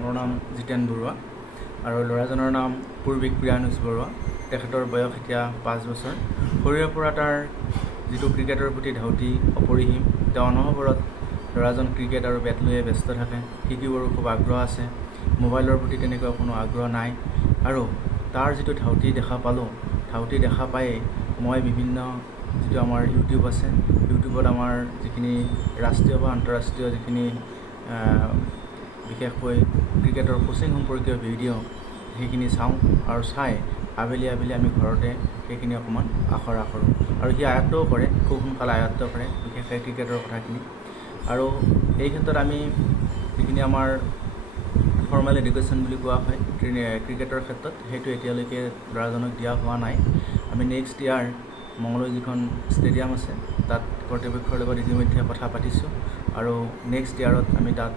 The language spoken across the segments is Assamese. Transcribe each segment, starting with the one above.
মোৰ নাম জিতেন বৰুৱা আৰু ল'ৰাজনৰ নাম পূৰ্বিক প্ৰিয়ানুজ বৰুৱা। তেখেতৰ বয়স এতিয়া 5 বছৰ। সৰুৰে পৰা তাৰ যিটো ক্ৰিকেটৰ প্ৰতি ধাউতি অপৰিসীম। তেওঁ অনবৰত ল'ৰাজন ক্ৰিকেট আৰু বেট লৈয়ে ব্যস্ত থাকে। শিকিবৰো খুব আগ্ৰহ আছে। মোবাইলৰ প্ৰতি তেনেকুৱা কোনো আগ্ৰহ নাই। আৰু তাৰ যিটো ধাউতি দেখা পালোঁ, ধাউতি দেখা পায়েই মই বিভিন্ন যিটো আমাৰ ইউটিউব আছে, ইউটিউবত আমাৰ যিখিনি ৰাষ্ট্ৰীয় বা আন্তঃৰাষ্ট্ৰীয় যিখিনি বিশেষকৈ ক্ৰিকেটৰ কোচিং সম্পৰ্কীয় ভিডিঅ' সেইখিনি চাওঁ আৰু চাই আবেলি আমি ঘৰতে সেইখিনি অকণমান আখৰা কৰোঁ আৰু সি আয়ত্বও কৰে, খুব সোনকালে আয়ত্ব কৰে বিশেষকৈ ক্ৰিকেটৰ কথাখিনি। আৰু এই ক্ষেত্ৰত আমি যিখিনি আমাৰ ফৰ্মেল এডুকেশ্যন বুলি কোৱা হয় ক্ৰিকেটৰ ক্ষেত্ৰত, সেইটো এতিয়ালৈকে ল'ৰাজনক দিয়া হোৱা নাই। আমি নেক্সট ইয়াৰ মঙলদৈ যিখন ষ্টেডিয়াম আছে তাত কৰ্তৃপক্ষৰ লগত ইতিমধ্যে কথা পাতিছোঁ আৰু নেক্সট ইয়াৰত আমি তাত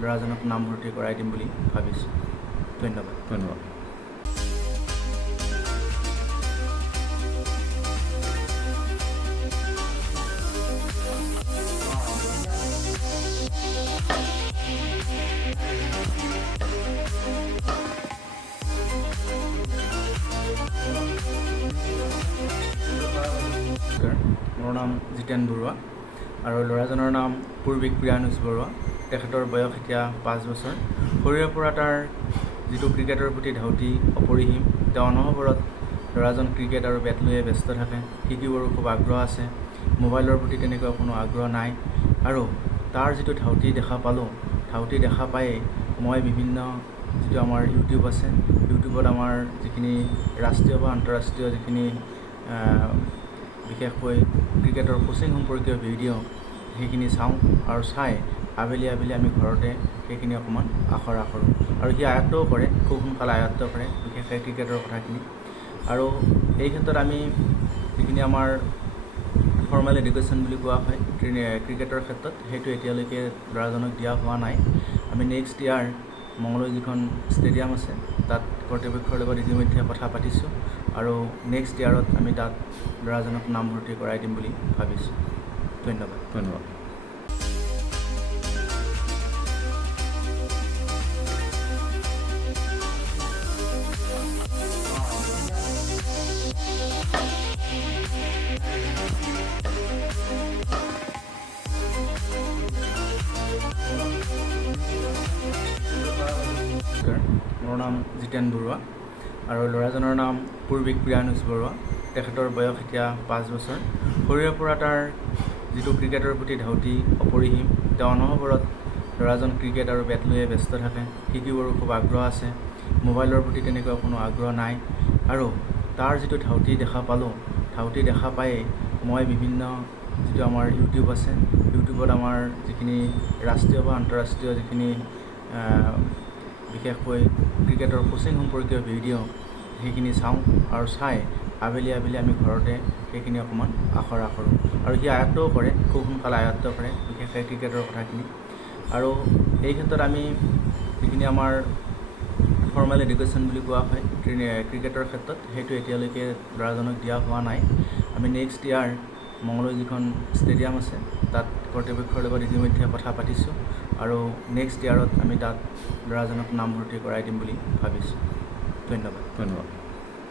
ল'ৰাজনক নামভৰ্তি কৰাই দিম বুলি ভাবিছোঁ। ধন্যবাদ। মোৰ নাম জিতেন বৰুৱা আৰু ল'ৰাজনৰ নাম পূৰ্বিক প্ৰিয়ানুজ বৰুৱা। তেখেতৰ বয়স এতিয়া 5 বছৰ। সৰুৰে পৰা তাৰ যিটো ক্ৰিকেটৰ প্ৰতি ধাউতি অপৰিসীম। তেওঁ অনবৰত ল'ৰাজন ক্ৰিকেট আৰু বেট লৈয়ে ব্যস্ত থাকে। শিকিবৰো খুব আগ্ৰহ আছে। মোবাইলৰ প্ৰতি তেনেকুৱা কোনো আগ্ৰহ নাই। আৰু তাৰ যিটো ধাউতি দেখা পালোঁ, ধাউতি দেখা পায়েই মই বিভিন্ন যিটো আমাৰ ইউটিউব আছে, ইউটিউবত আমাৰ যিখিনি ৰাষ্ট্ৰীয় বা আন্তঃৰাষ্ট্ৰীয় যিখিনি বিশেষকৈ ক্ৰিকেটৰ কোচিং সম্পৰ্কীয় ভিডিঅ' সেইখিনি চাওঁ আৰু চাই আবেলি আমি ঘৰতে সেইখিনি অকণমান আখৰা কৰোঁ আৰু সি আয়ত্বও কৰে, খুব সোনকালে আয়ত্ব কৰে বিশেষকৈ ক্ৰিকেটৰ কথাখিনি। আৰু এই ক্ষেত্ৰত আমি যিখিনি আমাৰ ফৰ্মেল এডুকেশ্যন বুলি কোৱা হয় ক্ৰিকেটৰ ক্ষেত্ৰত, সেইটো এতিয়ালৈকে ল'ৰাজনক দিয়া হোৱা নাই। আমি নেক্সট ইয়াৰ মঙলদৈ যিখন ষ্টেডিয়াম আছে তাত কৰ্তৃপক্ষৰ লগত ইতিমধ্যে কথা পাতিছোঁ আৰু নেক্সট ইয়াৰত আমি তাত ল'ৰাজনক নামভৰ্তি কৰাই দিম বুলি ভাবিছোঁ। ধন্যবাদ। মোৰ নাম জিতেন বৰুৱা আৰু ল'ৰাজনৰ নাম পূৰ্বিক প্ৰিয়ানুজ বৰুৱা। তেখেতৰ বয়স এতিয়া 5 বছৰ। সৰুৰে পৰা তাৰ যিটো ক্ৰিকেটৰ প্ৰতি ধাউতি অপৰিসীম। তেওঁ অনবৰত ল'ৰাজন ক্ৰিকেট আৰু বেট লৈয়ে ব্যস্ত থাকে। শিকিবৰো খুব আগ্ৰহ আছে। মোবাইলৰ প্ৰতি তেনেকুৱা কোনো আগ্ৰহ নাই। আৰু তাৰ যিটো ধাউতি দেখা পালোঁ, ধাউতি দেখা পায়েই মই বিভিন্ন যিটো আমাৰ ইউটিউব আছে, ইউটিউবত আমাৰ যিখিনি ৰাষ্ট্ৰীয় বা আন্তঃৰাষ্ট্ৰীয় যিখিনি বিশেষকৈ ক্ৰিকেটৰ কোচিং সম্পৰ্কীয় ভিডিঅ' সেইখিনি চাওঁ আৰু চাই আবেলি আমি ঘৰতে সেইখিনি অকণমান আখৰা কৰোঁ আৰু সি আয়ত্বও কৰে, খুব সোনকালে আয়ত্ব কৰে বিশেষকৈ ক্ৰিকেটৰ কথাখিনি। আৰু এই ক্ষেত্ৰত আমি যিখিনি আমাৰ ফৰ্মেল এডুকেশ্যন বুলি কোৱা হয় ক্ৰিকেটৰ ক্ষেত্ৰত, সেইটো এতিয়ালৈকে ল'ৰাজনক দিয়া হোৱা নাই। আমি নেক্সট ইয়াৰ মঙলদৈ যিখন ষ্টেডিয়াম আছে তাত কৰ্তৃপক্ষৰ লগত ইতিমধ্যে কথা পাতিছোঁ আৰু নেক্সট ইয়াৰত আমি তাত ল'ৰাজনক নামভৰ্তি কৰাই দিম বুলি ভাবিছোঁ। ধন্যবাদ।